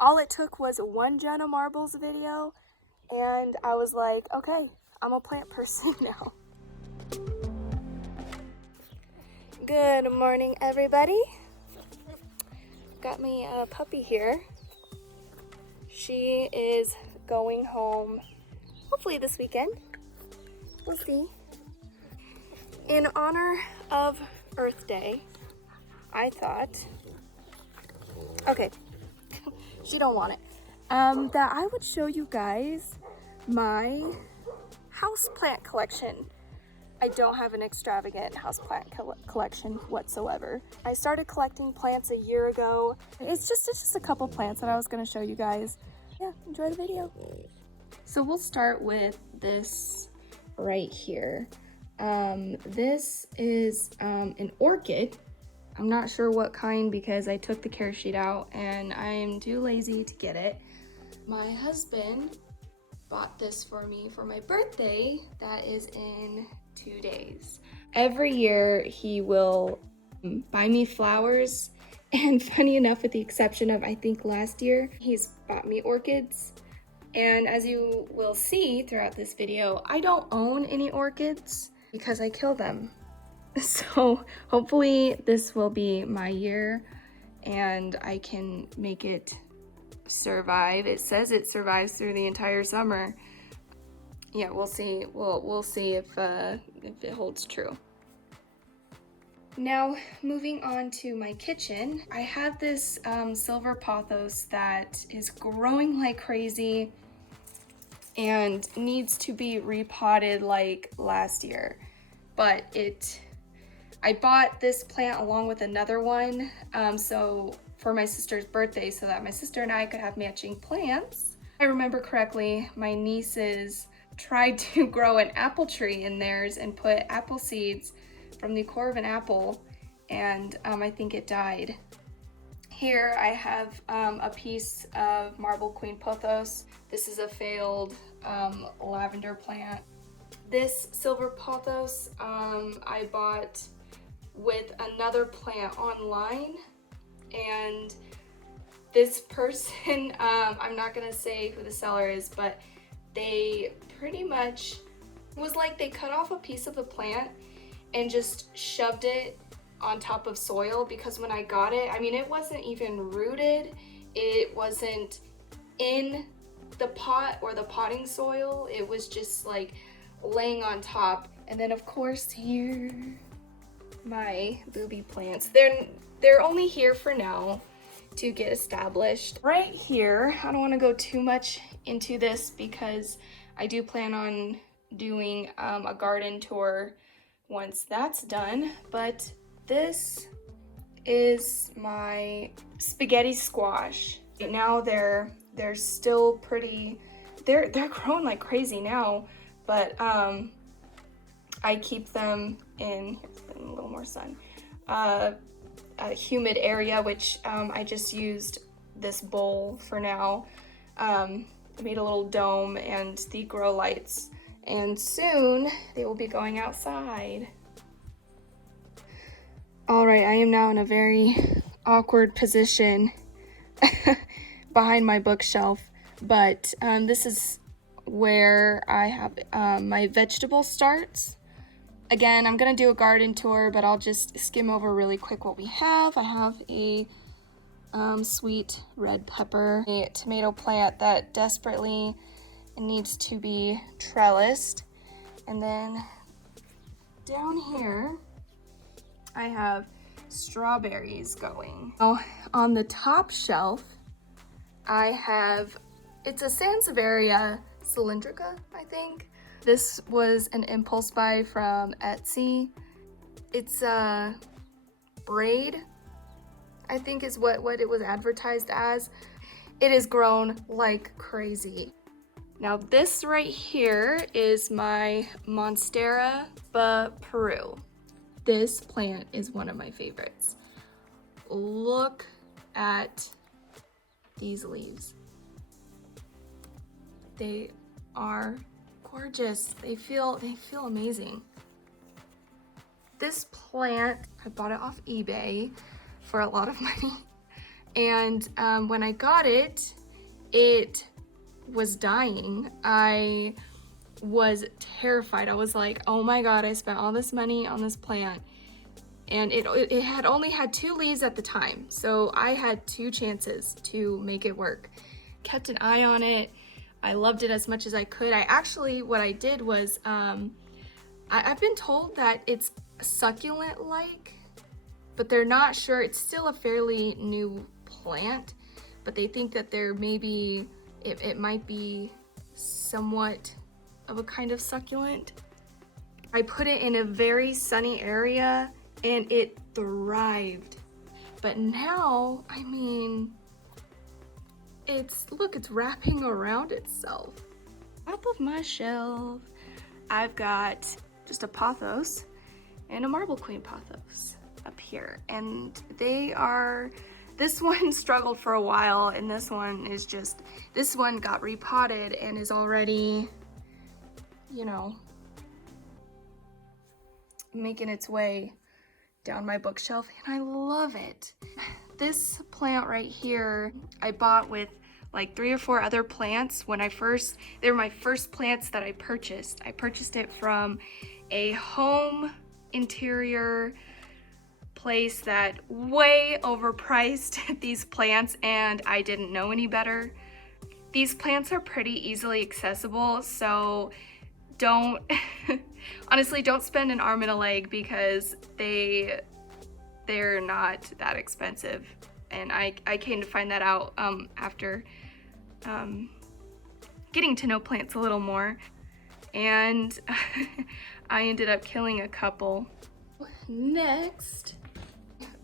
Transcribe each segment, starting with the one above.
all it took was one Jenna Marbles video, and I was like, okay, I'm a plant person now. Good morning, everybody. Got me a puppy here. She is going home hopefully this weekend. We'll see. In honor of Earth Day, I thought, okay, she don't want it, that I would show you guys my houseplant collection. I don't have an extravagant houseplant collection whatsoever. I started collecting plants a year ago. It's just a couple plants that I was gonna show you guys. Yeah, enjoy the video. So we'll start with this right here. This is an orchid. I'm not sure what kind because I took the care sheet out and I'm too lazy to get it. My husband bought this for me for my birthday. That is in 2 days. Every year he will buy me flowers, and funny enough, with the exception of I think last year, he's bought me orchids. And as you will see throughout this video, I don't own any orchids because I kill them. So hopefully this will be my year and I can make it survive. It says it survives through the entire summer. Yeah, we'll see. We'll see if it holds true. Now, moving on to my kitchen, I have this silver pothos that is growing like crazy and needs to be repotted like last year. But I bought this plant along with another one so for my sister's birthday so that my sister and I could have matching plants. If I remember correctly, my nieces tried to grow an apple tree in theirs and put apple seeds from the core of an apple, and I think it died. Here I have a piece of Marble Queen pothos. This is a failed lavender plant. This silver pothos I bought with another plant online, and this person, I'm not gonna say who the seller is, but they pretty much, it was like they cut off a piece of the plant and just shoved it on top of soil, because when I got it, I mean, it wasn't even rooted, it wasn't in the pot or the potting soil, it was just like laying on top. And then of course here, my booby plants. They're only here for now to get established. Right here, I don't want to go too much into this because I do plan on doing a garden tour once that's done, but this is my spaghetti squash. Right now they're still pretty, they're growing like crazy now, but I keep them in a little more sun, a humid area, which I just used this bowl for now. I made a little dome and the grow lights, and soon they will be going outside. All right, I am now in a very awkward position behind my bookshelf, but this is where I have my vegetable starts. Again, I'm gonna do a garden tour, but I'll just skim over really quick what we have. I have a sweet red pepper, a tomato plant that desperately needs to be trellised. And then down here, I have strawberries going. Oh, on the top shelf, I have, it's a Sansevieria cylindrica, I think. This was an impulse buy from Etsy. It's a braid, I think is what it was advertised as. It has grown like crazy. Now this right here is my Monstera Peru. This plant is one of my favorites. Look at these leaves. They are gorgeous. They feel amazing. This plant, I bought it off eBay for a lot of money, And when I got it, it was dying. I was terrified. I was like, oh my God, I spent all this money on this plant. And it had only had 2 leaves at the time. So I had 2 chances to make it work. Kept an eye on it. I loved it as much as I could. What I did was, I've been told that it's succulent-like, but they're not sure. It's still a fairly new plant, but they think that there may be, it might be somewhat of a kind of succulent. I put it in a very sunny area and it thrived. But now, I mean, look, it's wrapping around itself. Top of my shelf, I've got just a pothos and a marble queen pothos up here. And this one struggled for a while, and this one got repotted and is already, you know, making its way down my bookshelf, and I love it. This plant right here, I bought with like 3 or 4 other plants when they were my first plants that I purchased. I purchased it from a home interior place that way overpriced these plants, and I didn't know any better. These plants are pretty easily accessible, so honestly, don't spend an arm and a leg because they're not that expensive. And I came to find that out after getting to know plants a little more. And I ended up killing a couple. Next,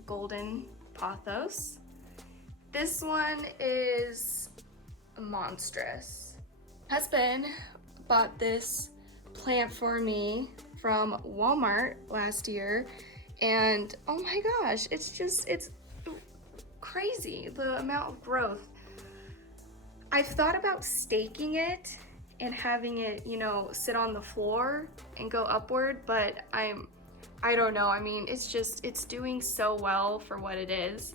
golden pothos. This one is monstrous. Husband bought this plant for me from Walmart last year, and oh my gosh, it's crazy the amount of growth. I've thought about staking it and having it, you know, sit on the floor and go upward, but I don't know. I mean, it's doing so well for what it is.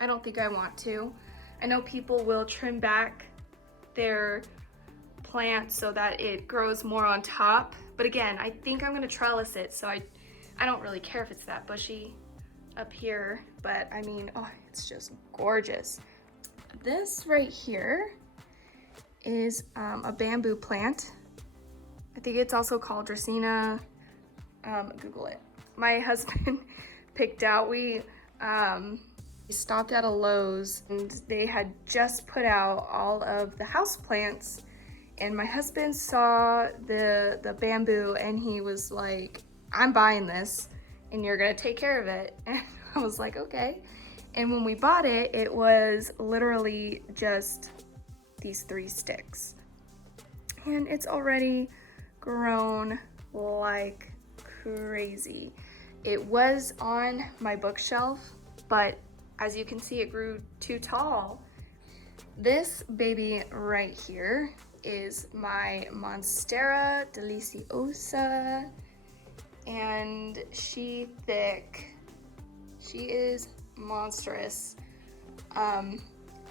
I don't think I want to. I know people will trim back their plant so that it grows more on top, but again, I think I'm gonna trellis it, so I don't really care if it's that bushy up here, but I mean, oh, it's just gorgeous. This right here is a bamboo plant. I think it's also called Dracaena. Google it. My husband picked out, we stopped at a Lowe's and they had just put out all of the house plants, and my husband saw the bamboo and he was like, I'm buying this and you're gonna take care of it. And I was like, okay. And when we bought it, it was literally just these 3 sticks. And it's already grown like crazy. It was on my bookshelf, but as you can see, it grew too tall. This baby right here is my Monstera deliciosa, and she is monstrous.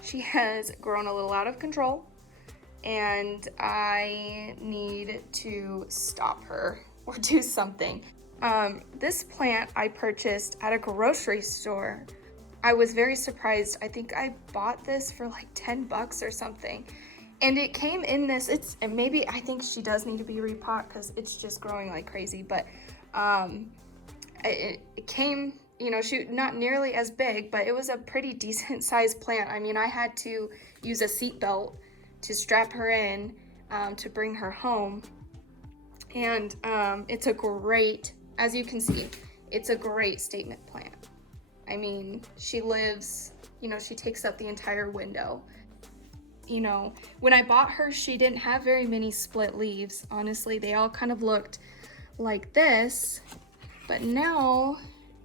She has grown a little out of control, and I need to stop her or do something. This plant I purchased at a grocery store. I was very surprised. I think I bought this for like 10 bucks or something. And it came in this, and maybe I think she does need to be repot because it's just growing like crazy, but it came, you know, not nearly as big, but it was a pretty decent sized plant. I mean, I had to use a seat belt to strap her in to bring her home. And it's a great, as you can see, it's a great statement plant. I mean, she lives, you know, she takes up the entire window. You know, when I bought her, she didn't have very many split leaves. Honestly, they all kind of looked like this, but now,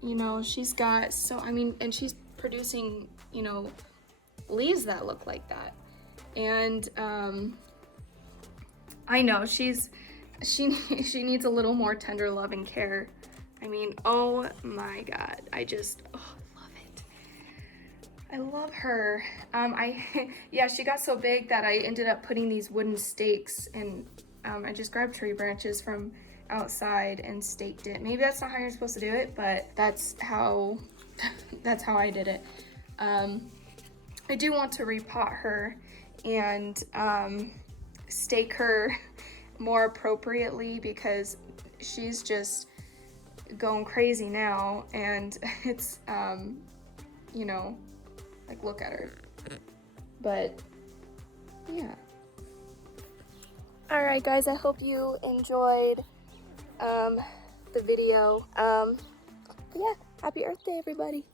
you know, she's got, so, I mean, and she's producing, you know, leaves that look like that. And I know she needs a little more tender love and care. I mean, oh my God, I love it. I love her. Yeah, she got so big that I ended up putting these wooden stakes, and I just grabbed tree branches from outside and staked it. Maybe that's not how you're supposed to do it, but that's how that's how I did it. I do want to repot her and stake her more appropriately because she's just going crazy now, and it's you know, like, look at her. But yeah. All right, guys, I hope you enjoyed the video. Yeah, happy Earth Day, everybody.